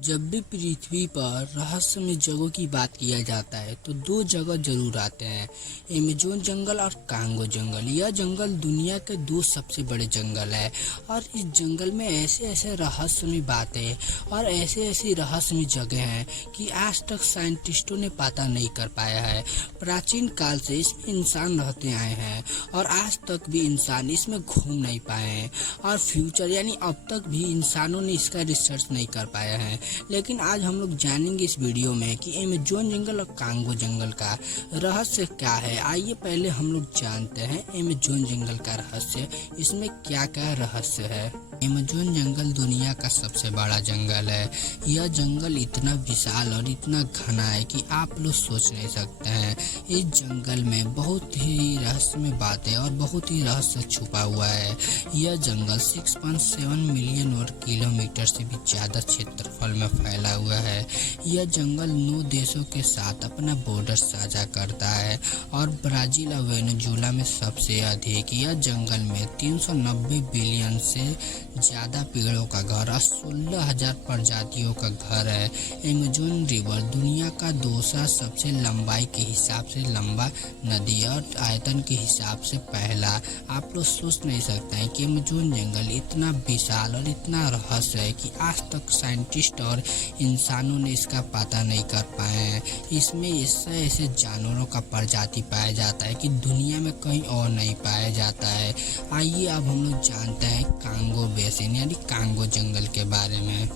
जब भी पृथ्वी पर रहस्यमय जगहों की बात किया जाता है तो दो जगह जरूर आते हैं, अमेज़न जंगल और कांगो जंगल। यह जंगल दुनिया के दो सबसे बड़े जंगल है और इस जंगल में ऐसे ऐसे रहस्यमय बातें और ऐसे ऐसी रहस्यमय जगह हैं कि आज तक साइंटिस्टों ने पता नहीं कर पाया है। प्राचीन काल से इसमें इंसान रहते आए हैं और आज तक भी इंसान इसमें घूम नहीं पाए हैं और फ्यूचर यानी अब तक भी इंसानों ने इसका रिसर्च नहीं कर पाया है। लेकिन आज हम लोग जानेंगे इस वीडियो में कि अमेज़न जंगल और कांगो जंगल का रहस्य क्या है। आइए पहले हम लोग जानते हैं अमेज़न जंगल का रहस्य, इसमें क्या क्या रहस्य है। अमेज़न जंगल दुनिया का सबसे बड़ा जंगल है। यह जंगल इतना विशाल और इतना घना है कि आप लोग सोच नहीं सकते हैं। इस जंगल में बहुत ही रहस्यमय बातें और बहुत ही रहस्य छुपा हुआ है। यह जंगल 6.7 मिलियन वर्ग किलोमीटर से भी ज्यादा क्षेत्रफल में फैला हुआ है। यह जंगल 9 देशों के साथ अपना बॉर्डर साझा करता है और ब्राजील और वेनेजुएला में सबसे अधिक। यह जंगल में 390 बिलियन से ज्यादा पेड़ों का घर और 16,000 प्रजातियों का घर है। अमेज़न रिवर दुनिया का दूसरा सबसे लंबाई के हिसाब से लंबा नदी और आयतन के हिसाब से पहला। आप लोग सोच नहीं सकते हैं कि अमेज़न जंगल इतना विशाल और इतना रहस्य है कि आज तक साइंटिस्ट और इंसानों ने इसका पता नहीं कर पाए हैं। इसमें ऐसे ऐसे जानवरों का प्रजाति पाया जाता है कि दुनिया में कहीं और नहीं पाया जाता है। आइए अब हम लोग जानते हैं कांगो बेसिन यानी कांगो जंगल के बारे में।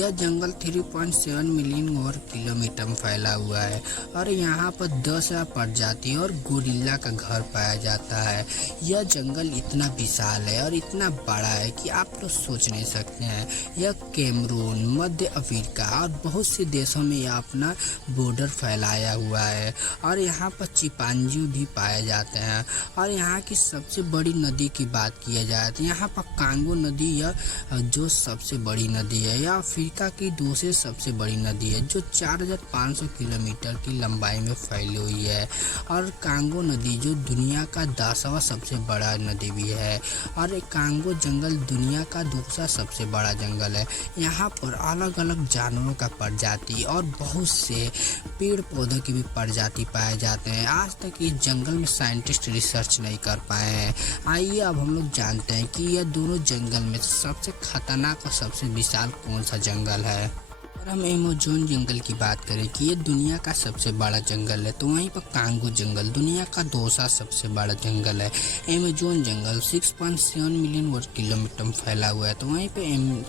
यह जंगल 3.7 मिलियन वर्ग किलोमीटर में फैला हुआ है और यहाँ पर 10,000 प्रजाति और गोरिल्ला का घर पाया जाता है। यह जंगल इतना विशाल है और इतना बड़ा है कि आप लोग सोच नहीं सकते हैं। यह कैमरून, मध्य अफ्रीका और बहुत से देशों में यह अपना बॉर्डर फैलाया हुआ है और यहाँ पर चिंपांजी भी पाए जाते हैं। और यहाँ की सबसे बड़ी नदी की बात किया जाए तो यहाँ पर कांगो नदी यह जो सबसे बड़ी नदी है। यह अफ्रीका की दूसरी सबसे बड़ी नदी है जो 4,500 किलोमीटर की लंबाई में फैली हुई है। और कांगो नदी जो दुनिया का 10वां सबसे बड़ा नदी भी है। और कांगो जंगल दुनिया का दूसरा सबसे बड़ा जंगल है। यहाँ पर अलग अलग जानवरों का प्रजाति और बहुत से पेड़ पौधों की भी प्रजाति पाए जाते हैं। आज तक इस जंगल में साइंटिस्ट रिसर्च नहीं कर पाए हैं। आइए अब हम लोग जानते हैं कि यह दोनों जंगल में सबसे खतरनाक और सबसे विशाल कौन सा जंगल है। अगर हम अमेज़न जंगल की बात करें कि ये दुनिया का सबसे बड़ा जंगल है तो वहीं पर कांगो जंगल दुनिया का दूसरा सबसे बड़ा जंगल है। अमेज़न जंगल 6.7 मिलियन वर्ग किलोमीटर में फैला हुआ है तो वहीं पे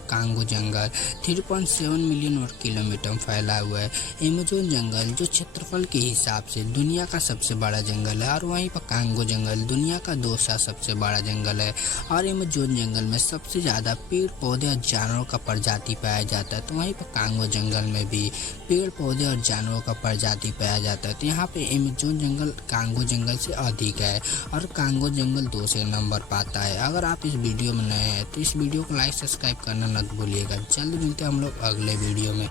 कांगो जंगल 3.7 मिलियन वर्ग किलोमीटर में फैला हुआ है। अमेज़न जंगल जो क्षेत्रफल के हिसाब से दुनिया का सबसे बड़ा जंगल है और वहीं पर कांगो जंगल दुनिया का दूसरा सबसे बड़ा जंगल है। और अमेज़न जंगल में सबसे ज्यादा पेड़ पौधे और जानवरों का प्रजाति पाया जाता है तो वहीं पर कांगो जंगल में भी पेड़ पौधे और जानवरों का प्रजाति पाया जाता है। तो यहाँ पे अमेज़न जंगल कांगो जंगल से अधिक है और कांगो जंगल दूसरे नंबर पाता है। अगर आप इस वीडियो में नए हैं तो इस वीडियो को लाइक सब्सक्राइब करना मत भूलिएगा। जल्द मिलते हैं हम लोग अगले वीडियो में।